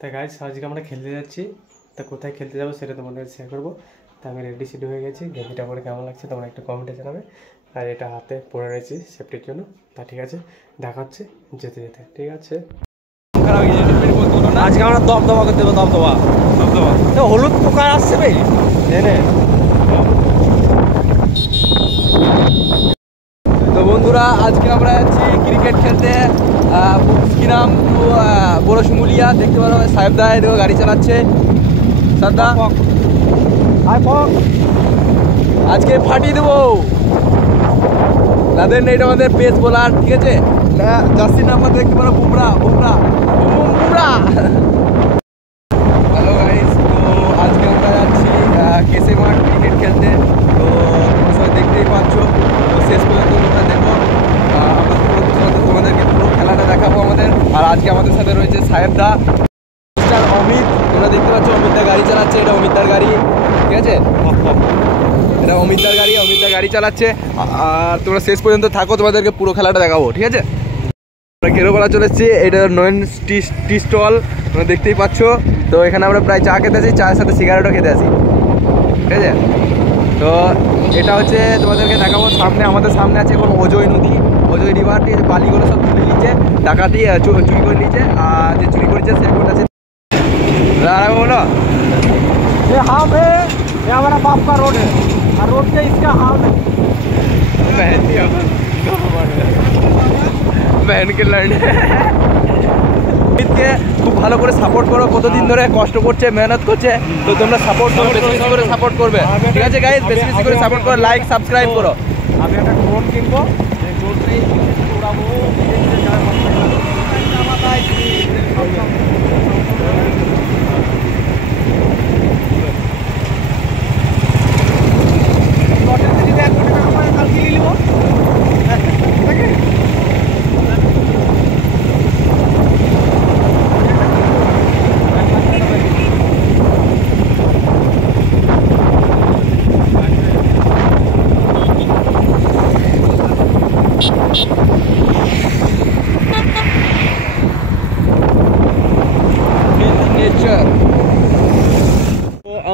তা গাইস আজকে আমরা খেলতে যাচ্ছি। তা কোথায় খেলতে যাবো সেটা তোমাদের শেয়ার করবো। তা আমি রেডি সেডি হয়ে গেছি। গেঞ্জিটা পরে কেমন লাগছে তোমরা একটা কমেন্টে জানাবে। আর এটা হাতে পরে রয়েছি সেফটির জন্য। তা ঠিক আছে, দেখা হচ্ছে যেতে যেতে। ঠিক আছে, আজকে আমরা দমদমা করতে দেবো। দমদমা হলুদ পোকা আসছে ভাই। তো বন্ধুরা আজকে আমরা যাচ্ছি ক্রিকেট খেলতে কিরাম বড় শিমুলিয়া। দেখতে পারো সাহেব দা এদিকে গাড়ি চালাচ্ছে। সাদা আজকে ফাটিয়ে দেবো। তাদের নেই আমাদের পেস বোলার, ঠিক আছে। জার্সি নাম্বার দেখতে পারো বুমরা বুমরা বুমরা। হ্যালো গাইস, তো আজকে আমরা যাচ্ছি কেসে মাঠ ক্রিকেট খেলতে। তো তোমরা সবাই দেখতেই পাচ্ছ। তো শেষ পর্যন্ত তোমরা দেখো। আমরা তোমাদেরকে পুরো খেলাটা দেখাবো আমাদের। আর আজকে আমাদের সাথে রয়েছে সাহেব দা, অমিত। তোমরা দেখতে পাচ্ছ অমিত দা গাড়ি চালাচ্ছে। এটা অমিত দার গাড়ি, ঠিক আছে। এটা অমিত দার গাড়ি, অমিত দা গাড়ি চালাচ্ছে। আর তোমরা শেষ পর্যন্ত থাকো, তোমাদেরকে পুরো খেলাটা দেখাবো, ঠিক আছে। আমরা কেরোপাড়া চলে এসেছি। এটা নয়ন টি স্টল, তোমরা দেখতেই পাচ্ছ। তো এখানে আমরা প্রায় চা খেতে আসি, চায়ের সাথে সিগারেটও খেতে আসি, ঠিক আছে। তো এটা হচ্ছে তোমাদেরকে দেখাবো। সামনে আমাদের সামনে আছে এখন অজয় নদী, অজয় রিভার, ঠিক আছে। বালিগুলো সব তুলে নিচ্ছে, ডাকাতি চুরি করে নিচ্ছে। আর যে চুরি করেছে সে এখন আছে बोलो ये हाम है, ये हमारा बाप का रोड है और रोड के इसका हाम है। बहन के लड़ने খুব ভালো করে সাপোর্ট করো। কতদিন ধরে কষ্ট করছে, মেহনত করছে। তো তোমরা সাপোর্ট করো, বেশি বেশি করে সাপোর্ট করবে, ঠিক আছে গাইস। বেশি বেশি করে সাপোর্ট করো, লাইক সাবস্ক্রাইব করো। আমি একটা ড্রোন কিনবো, এই ড্রোনটাই উড়াবো।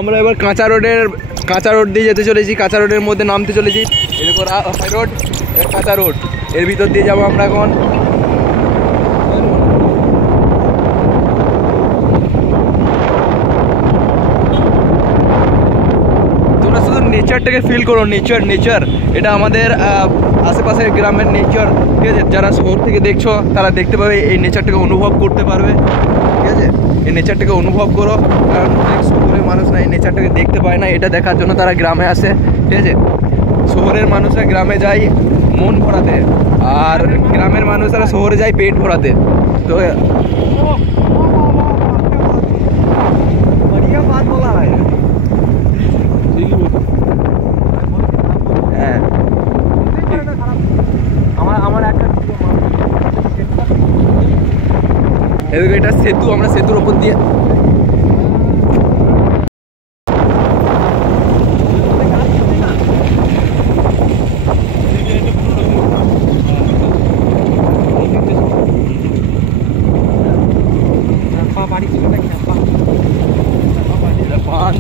আমরা এবার কাঁচা রোড দিয়ে যেতে চলেছি। কাঁচা রোডের মধ্যে নামতে চলেছি। এরপর হাই রোড, কাঁচা রোড, এর ভিতর দিয়ে যাবো আমরা এখন। তোমরা শুধু নেচারটাকে ফিল করো, নেচার। এটা আমাদের আশেপাশের গ্রামের নেচার, ঠিক আছে। যারা শহর থেকে দেখছো তারা দেখতে পাবে, এই নেচারটাকে অনুভব করতে পারবে, ঠিক আছে। এই নেচারটাকে অনুভব করো, কারণ অনেক শহরের মানুষ না এই নেচারটাকে দেখতে পায় না। এটা দেখার জন্য তারা গ্রামে আসে, ঠিক আছে। শহরের মানুষরা গ্রামে যায় মন ভরাতে, আর গ্রামের মানুষরা শহরে যায় পেট ভরাতে। তো बात बोला है। হ্যাঁ, আমার একটা এদিকে এটা সেতু, আমরা সেতুর ওপর দিয়ে বাড়ি ছিল না খেপা পান।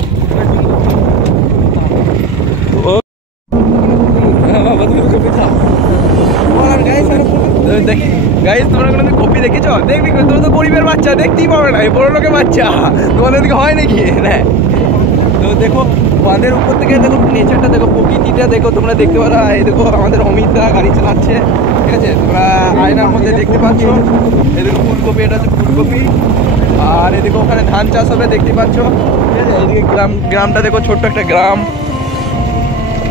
গাইস তোমরা কোনো কপি দেখেছ? দেখবি, তোমরা তো গরিবের বাচ্চা, দেখতেই পাবে না। এই বড় লোকের বাচ্চা, তোমাদের দিকে হয় নাকি? না, তো দেখো বাঁধের উপর থেকে দেখো নেচারটা দেখো, প্রকৃতিটা দেখো। তোমরা দেখতে পারো, এই দেখো আমাদের অমিত দা গাড়ি চালাচ্ছে, ঠিক আছে। তোমরা আয়নার মধ্যে দেখতে পাচ্ছ। এদিকে ফুলকপি, এটা হচ্ছে ফুলকপি। আর এদিকে ওখানে ধান চাষ হবে, দেখতে পাচ্ছ, ঠিক আছে। এইদিকে গ্রামটা দেখো, ছোট্ট একটা গ্রাম,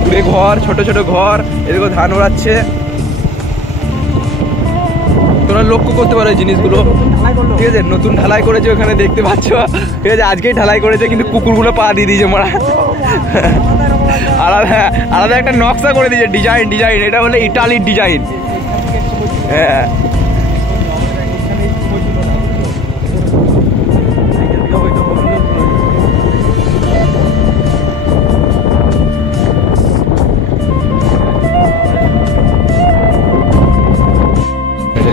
দূরে ঘর, ছোট ছোট ঘর। এদিকে ধান ওড়াচ্ছে। তোমরা লক্ষ্য করতে পারো এই জিনিসগুলো, ঠিক আছে। নতুন ঢালাই করেছে ওখানে, দেখতে পাচ্ছ, ঠিক আছে। আজকেই ঢালাই করেছে, কিন্তু কুকুরগুলো পা দিয়ে দিয়েছে মারা। আলাদা একটা নকশা করে দিয়েছে, ডিজাইন। এটা হলো ইটালির ডিজাইন, হ্যাঁ।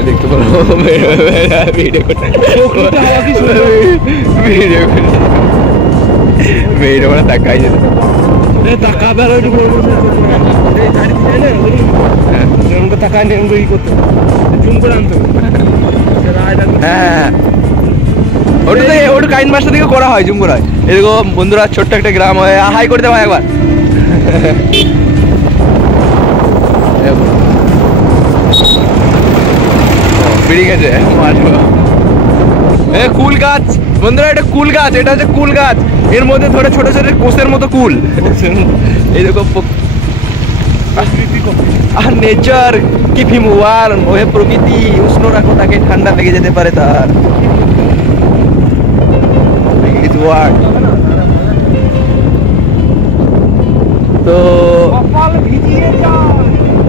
দেখতে পারো ভিডিও ভিডিও করে তাকাই যেত টাকা বেরো একটু বড় বড় টাকা নিয়ে ই করতে জুম করে আনতে হ্যাঁ ওটা থেকে ওটা কাইন মাস্টার থেকে করা হয় জুম করা হয় এরকম বন্ধুরা ছোট্ট একটা গ্রাম হয় হাই করে দেওয়া একবার বেরিয়ে গেছে কুল গাছ বন্ধুরা এটা কুল গাছ এটা হচ্ছে কুল গাছ এর মধ্যে ধরে ছোট ছোট কোষের মতো কুল এইরকম আর নেচার কি ফিমুয়ার ওহে প্রকৃতি উষ্ণ রাখো তাকে ঠান্ডা লেগে যেতে পারে তার তো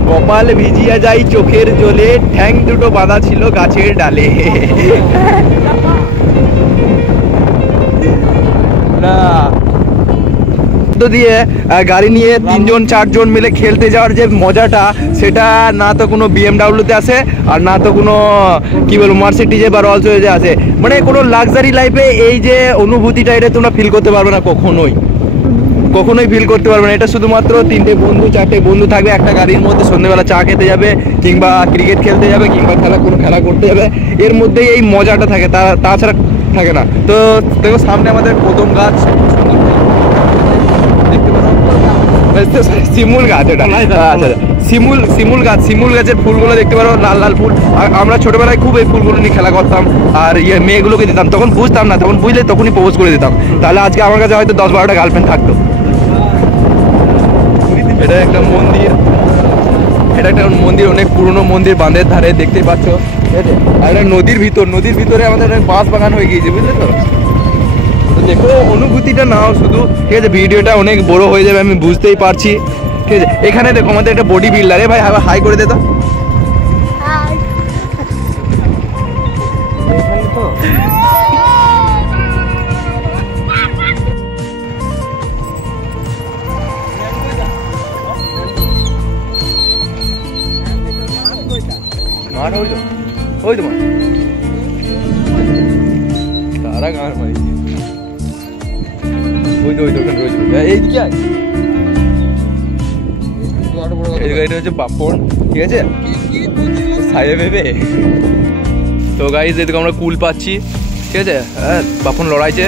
কপাল ভিজিয়া যাই চোখের জলে ঠ্যাং দুটো বাঁধা ছিল গাছের ডালে না দিয়ে গাড়ি নিয়ে 3 জন 4 জন মিলে খেলতে যাওয়ার যে মজাটা সেটা না তো কোনো বিএমডাব্লিউতে আছে আর না তো কোনো কি বলবো মার্সিডিজে বা রলস রয়েজে আছে মানে কোনো লাক্সারি লাইফে এই যে অনুভূতিটা এটা তোমরা ফিল করতে পারবে না কখনোই ফিল করতে পারবে না এটা শুধুমাত্র 3টে বন্ধু 4টে বন্ধু থাকবে একটা গাড়ির মধ্যে সন্ধ্যেবেলা চা খেতে যাবে কিংবা ক্রিকেট খেলতে যাবে কিংবা কোনো খেলা করতে যাবে এর মধ্যেই এই মজাটা থাকে তাছাড়া থাকে না তো দেখো সামনে আমাদের কদম গাছ শিমুল গাছ এটা আচ্ছা শিমুল গাছের ফুলগুলো দেখতে পারো লাল লাল ফুল আমরা ছোটবেলায় খুব এই ফুলগুলো নিয়ে খেলা করতাম আর মেয়েগুলোকে দিতাম তখন বুঝতাম না তখন বুঝলে তখনই প্রপোজ করে দিতাম তাহলে আজকে আমার কাছে হয়তো 10-12টা গার্লফ্রেন্ড থাকতো এটা একটা মন্দির অনেক পুরনো মন্দির বাঁধের ধারে দেখতেই পাচ্ছ ঠিক আছে আর এটা নদীর ভিতরে আমাদের বাঁশ বাগান হয়ে গিয়েছে বুঝলে তো দেখো অনুভূতিটা নাও শুধু ঠিক আছে ভিডিওটা অনেক বড় হয়ে যাবে আমি বুঝতেই পারছি ঠিক আছে এখানে দেখো আমাদের একটা বডি বিল্ডার ভাই হাই করে দে তো মাঠ ওই তো তারা গান মারি ওই তো ওখানে রয়েছে এইদিকে এটা হচ্ছে পাপড় ঠিক আছে সাইডে ভেবে তো গাইজ এদিকে আমরা কুল পাচ্ছি ঠিক আছে হ্যাঁ পাপন লড়াইছে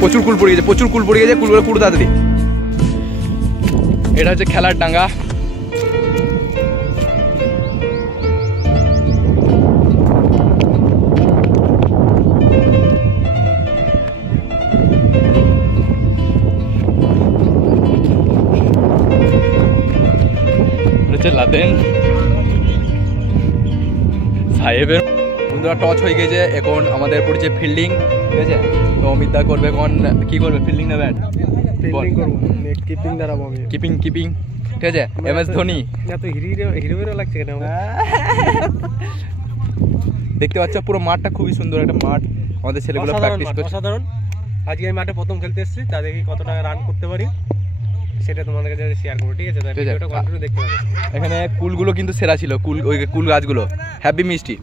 প্রচুর কুল পড়ে গেছে কুলগুলো পুরো তাড়াতাড়ি এটা হচ্ছে খেলার ডাঙ্গা লাদেন সাহেবের বন্ধুরা টচ হয়ে গেছে এখন আমাদের পড়ছে ফিল্ডিং ঠিক আছে তো অমিতদা করবে এখন কি করবে ফিল্ডিং না ব্যাট ফিল্ডিং করব কিপিং দাঁড়াবো আমি কিপিং ঠিক আছে এমএস ধোনি এত হিরো লাগছে কেন দেখতে পাচ্ছ পুরো মাঠটা খুবই সুন্দর একটা মাঠ আমাদের ছেলেগুলো প্র্যাকটিস করছে অসাধারণ আজকে আমি মাঠে প্রথম খেলতে এসেছি তা দেখি কত টাকা রান করতে পারি সেটা তোমাদের কাছে শেয়ার করবো ঠিক আছে ভিডিওটা কন্টিনিউ দেখতে পাবে এখানে কুলগুলো কিন্তু সেরা ছিল কুল গাছগুলো হ্যাপি মিষ্টি